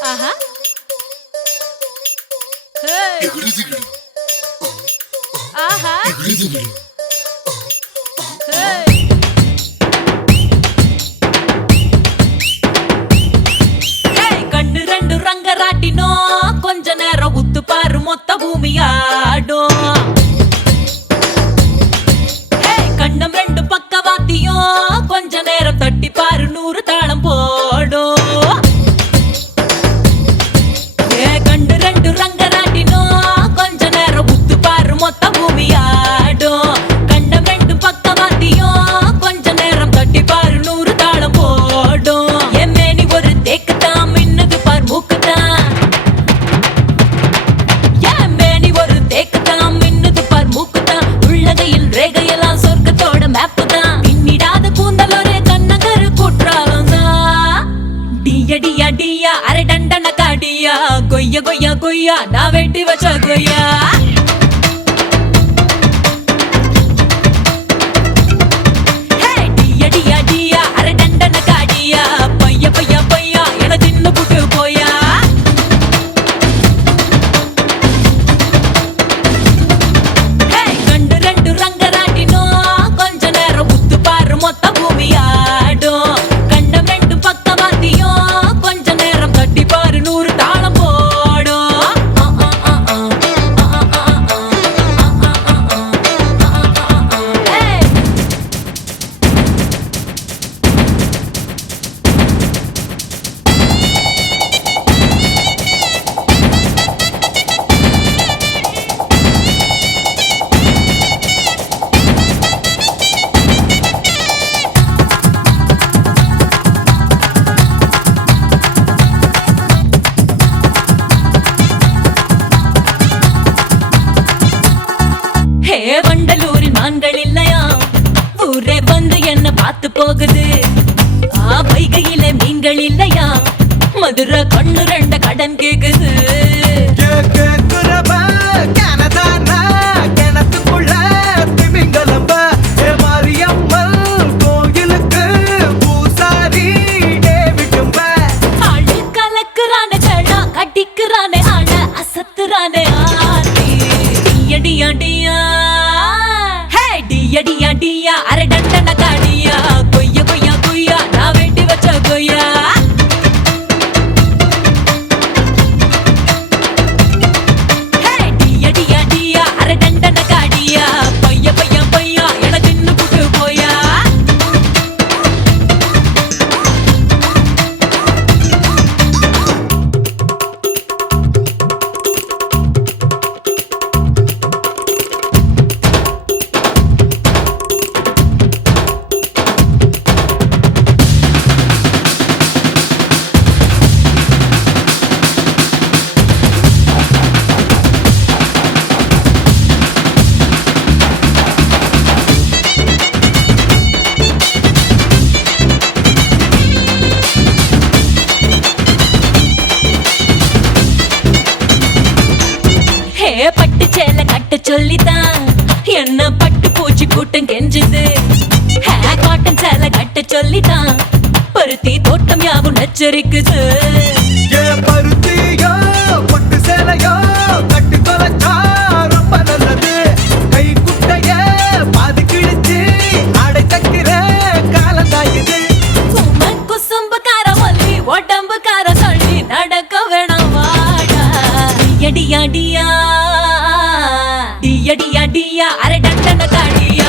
Aha. Hey. Aha. Hey. கண்ணு ரெண்டு ரங்கராட்டினோ கொஞ்ச நேரம் உத்து பாரு மொத்த பூமியாடும். கண்ணம் ரெண்டு பக்கவாத்தியும் கொஞ்ச நேரம் தட்டி பாரு 100 தாளம் போடும். கண்ணு ரெண்டு ரங்கராட்டினோ கொஞ்ச நேரம் உத்து பாரு மொத்த பூமியாடும். கண்ணம் ரெண்டு பக்கவாத்தியும் கொஞ்ச நேரம் தட்டி பாரு 100 தாளம் போடும். எம்மேனி ஒரு தேக்குதான் மின்னது பார் மூக்குதான். எம்மேனி ஒரு தேக்குதான் மின்னது பார் மூக்குதான். உள்ளகையில் ரேகையெல்லாம் சொர்க்கத்தோட மேப்பு தான். பின்னிடாத கூந்தல் ஒரு கண்ணகரு குற்றாலம் தான். டியா டியா டியா அரை டண்டன காடியா. கொய்யா கொய்யா கொய்யா நான் வெட்டி வச்ச கொய்யா. டியா டியா டியா அரை டண்டன காடியா. பையா பையா பையா என தின்னு புட்டு போயா. கண்டு ரெண்டு ரங்கராட்டினோ கொஞ்ச நேரம் உத்து பாரு மொத்த பூமியாடும். கண்டம் ரெண்டு பக்கவாத்தியும் கொஞ்ச நேரம் தட்டி பாரு 100 தாளம் போடும். வண்டலூரில் மான்கள் இல்லையா? ஊரே வந்து என்ன பார்த்து போகுது. வைகையில மீன்கள் இல்லையா? மதுரை கண்ணு ரெண்ட கடன் கேக்குது. ஆளு கலக்குறானே கடா கட்டிக்குறானே ஆன அசத்துறானே ஆட்டி. டியா டியா டியா டியா டியா அரை டண்டன காடியா. கொய்யா கொய்யா கொய்யா நான் வெட்டி வச்ச கொய்யா. டியா டியா டியா அரை டண்டன காடியா. பையா பையா பையா என தின்னு புட்டு போயா. பட்டு சேலை கட்ட சொல்லிதான் என்ன பட்டு பூச்சி கூட்டம் கெஞ்சுது. காட்டன் சேலை கட்ட சொல்லிதான் பருத்தி தோட்டம் யாவும் நச்சரிக்குது. பருத்தியோ பட்டு சேலையோ கட்டு தொலைச்சா ரொம்ப நல்லது. கை குட்டைய பாதி கிழிச்சு ஆடை தக்கிற காலந்தாயுது. குசும்புக்கார ஒல்லி உடம்புக்கார சொல்லி நடக்க வேணாம் வாடா. டியா டியா டியா டியா டியா அரை டண்டன காடியா.